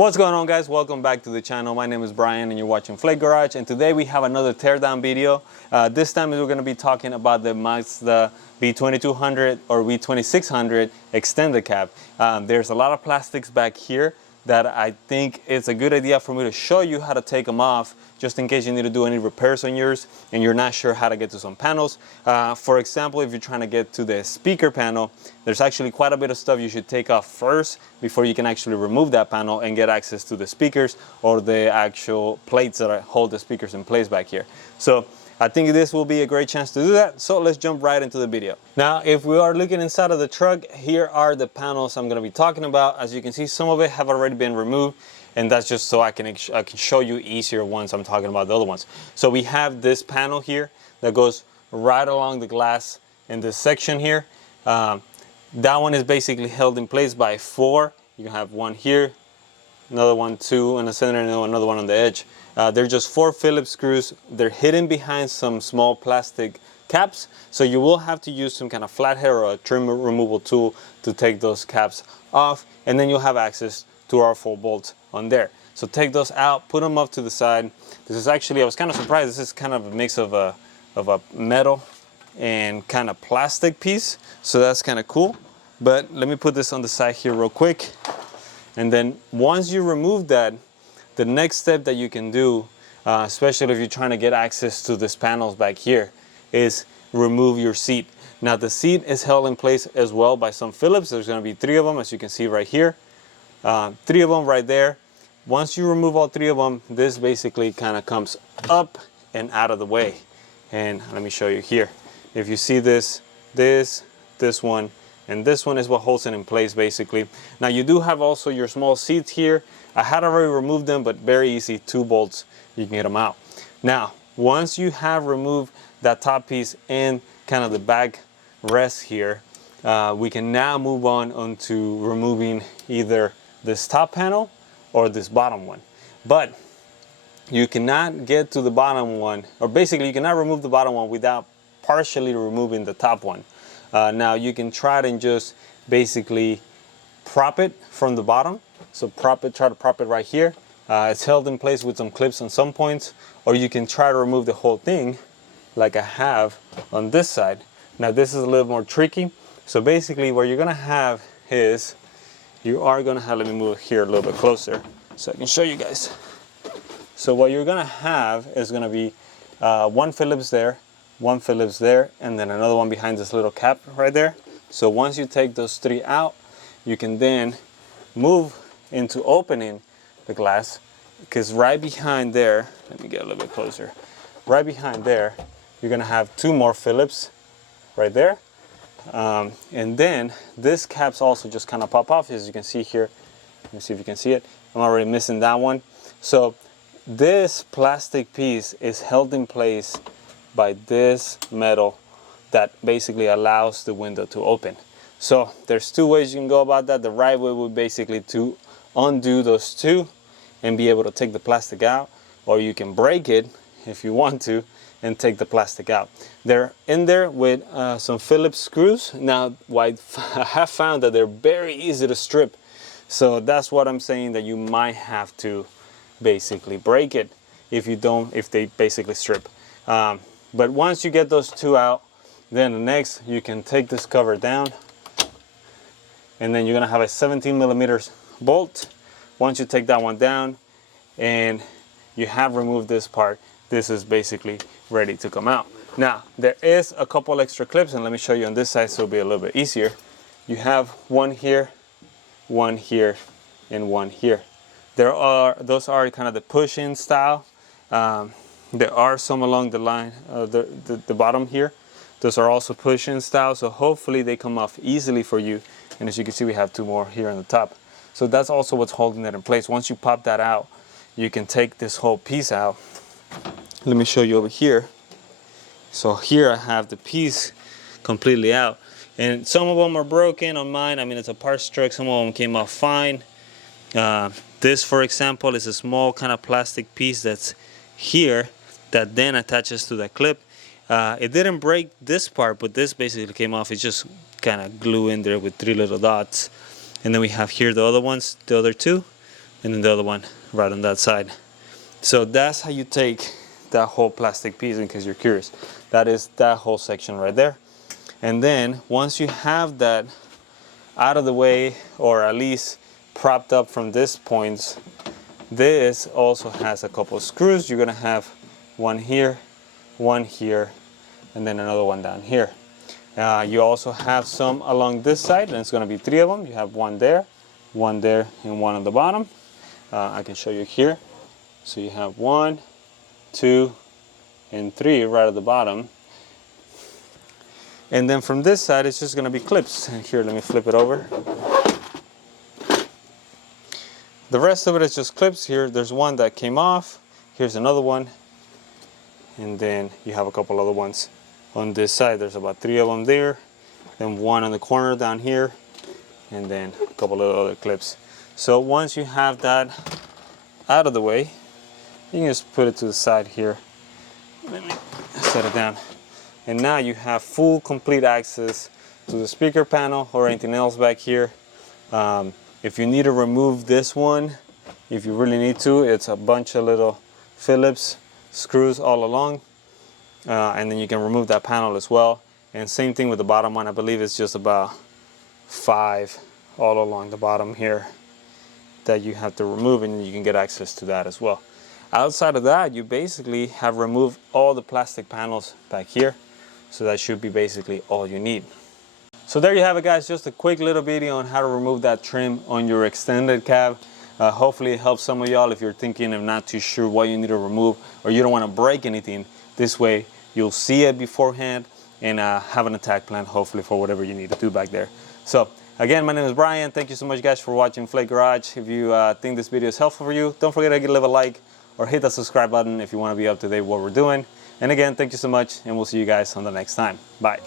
What's going on, guys? Welcome back to the channel. My name is Brian and you're watching Flake Garage, and today we have another teardown video. This time we're going to be talking about the Mazda B2200 or B2600 extended cab. There's a lot of plastics back here that I think it's a good idea for me to show you how to take them off, just in case you need to do any repairs on yours and you're not sure how to get to some panels. For example, if you're trying to get to the speaker panel, there's actually quite a bit of stuff you should take off first before you can actually remove that panel and get access to the speakers or the actual plates that hold the speakers in place back here. So I think this will be a great chance to do that. So let's jump right into the video. Now, if we are looking inside of the truck, here are the panels I'm going to be talking about. As you can see, some of it have already been removed, and that's just so I can show you easier once I'm talking about the other ones. So we have this panel here that goes right along the glass in this section here. That one is basically held in place by four. You can have one here, another one, two in the center, and another one on the edge. They're just 4 Phillips screws. They're hidden behind some small plastic caps, so you will have to use some kind of flathead or a trim removal tool to take those caps off, and then you'll have access to our 4 bolts on there. So take those out, put them up to the side. This is actually, I was kind of surprised, this is kind of a mix of a metal and kind of plastic piece, so that's kind of cool. But let me put this on the side here real quick, and then once you remove that, the next step that you can do, especially if you're trying to get access to these panels back here, is remove your seat. Now the seat is held in place as well by some Phillips. There's going to be 3 of them, as you can see right here. 3 of them right there. Once you remove all 3 of them, this basically kind of comes up and out of the way. And let me show you here. If you see this one, and this one is what holds it in place basically. Now you do have also your small seats here. I had already removed them, but very easy, 2 bolts, you can get them out. Now, once you have removed that top piece and kind of the back rest here, we can now move on to removing either this top panel or this bottom one. But you cannot get to the bottom one, or basically you cannot remove the bottom one without partially removing the top one. Now you can try to just basically prop it from the bottom. So try to prop it right here. It's held in place with some clips on some points, or you can try to remove the whole thing like I have on this side. Now this is a little more tricky. So basically what you're gonna have is, you are gonna have, let me move here a little bit closer so I can show you guys. So what you're gonna have is gonna be 1 Phillips there, 1 Phillips there, and then another one behind this little cap right there. So once you take those 3 out, you can then move into opening the glass, because right behind there, let me get a little bit closer, right behind there you're gonna have 2 more Phillips right there, and then this caps also just kind of pop off, as you can see here. Let me see if you can see it. I'm already missing that one. So this plastic piece is held in place by this metal that basically allows the window to open. So there's 2 ways you can go about that. The right way would basically to undo those 2 and be able to take the plastic out, or you can break it if you want to and take the plastic out. They're in there with some Phillips screws. Now I have found that they're very easy to strip, so that's what I'm saying, that you might have to basically break it if they basically strip. But once you get those 2 out, then the next, you can take this cover down, and then you're gonna have a 17mm bolt. Once you take that one down and you have removed this part, this is basically ready to come out. Now there is a couple extra clips, and let me show you on this side so it'll be a little bit easier. You have 1 here, 1 here, and 1 here. Those are kind of the push-in style. There are some along the line, the bottom here. Those are also push-in style, so hopefully they come off easily for you. And as you can see, we have 2 more here on the top. So that's also what's holding it in place. Once you pop that out, you can take this whole piece out. Let me show you over here. So here I have the piece completely out. And some of them are broken on mine. I mean, it's a parts truck. Some of them came off fine. This, for example, is a small kind of plastic piece that's here that then attaches to that clip. It didn't break this part, but this basically came off. It's just kind of glue in there with 3 little dots. And then we have here the other ones, the other 2. and then the other one right on that side. So that's how you take that whole plastic piece, in case you're curious. That is that whole section right there. And then once you have that out of the way, or at least propped up from this point, this also has a couple of screws. You're gonna have one here, and then another one down here. You also have some along this side, and it's gonna be 3 of them. You have one there, and one on the bottom. I can show you here. So you have 1, 2, and 3 right at the bottom. And then from this side, it's just gonna be clips. And here, let me flip it over. The rest of it is just clips. Here, there's one that came off. Here's another one. And then you have a couple other ones on this side. There's about 3 of them there. Then one on the corner down here. And then a couple of other clips. So once you have that out of the way, you can just put it to the side here. Let me set it down. And now you have full, complete access to the speaker panel or anything else back here. If you need to remove this one, if you really need to, it's a bunch of little Phillips screws all along. And then you can remove that panel as well. And same thing with the bottom one. I believe it's just about 5 all along the bottom here that you have to remove, and you can get access to that as well. Outside of that, you basically have removed all the plastic panels back here. So that should be basically all you need. So there you have it, guys. Just a quick little video on how to remove that trim on your extended cab. Hopefully it helps some of y'all if you're thinking of not too sure what you need to remove, or you don't want to break anything. This way you'll see it beforehand and have an attack plan, hopefully, for whatever you need to do back there. So again, my name is Brian. Thank you so much, guys, for watching Flake Garage. If you think this video is helpful for you, don't forget to leave a like or hit the subscribe button if you want to be up to date with what we're doing. And again, thank you so much, and we'll see you guys on the next time. Bye.